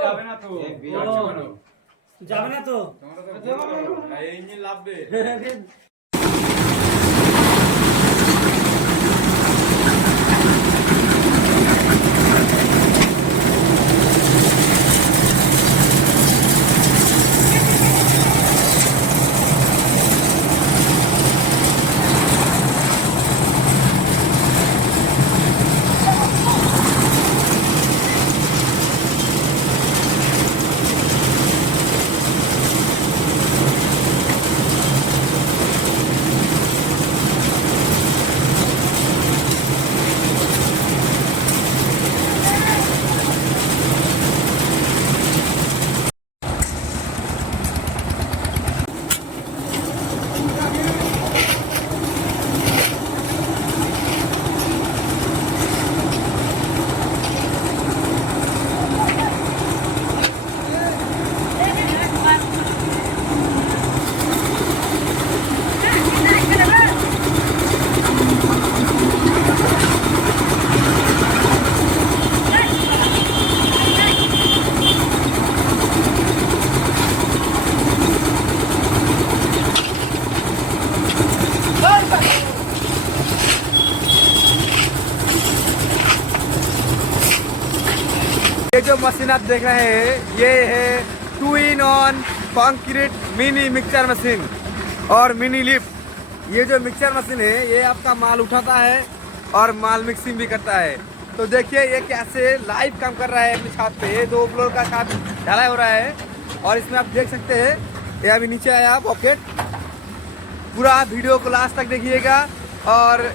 যাবে না তো। যাবে না তো। যাবে এই নিয়ে লাভ जो मशीन आप देख रहे हैं, ये है two in one concrete mini mixture machine और मिनी लिफ्ट ये जो मिक्सचर मशीन है, ये आपका माल उठाता है और माल मिक्सिंग भी करता है। तो देखिए, ये कैसे लाइव काम कर रहा है अपने छत पे। दो फ्लोर का छत ढलाई हो रहा है और इसमें आप देख सकते हैं, ये अभी नीचे आया पॉकेट पूरा वीडियो को लास्ट तक देखिएगा और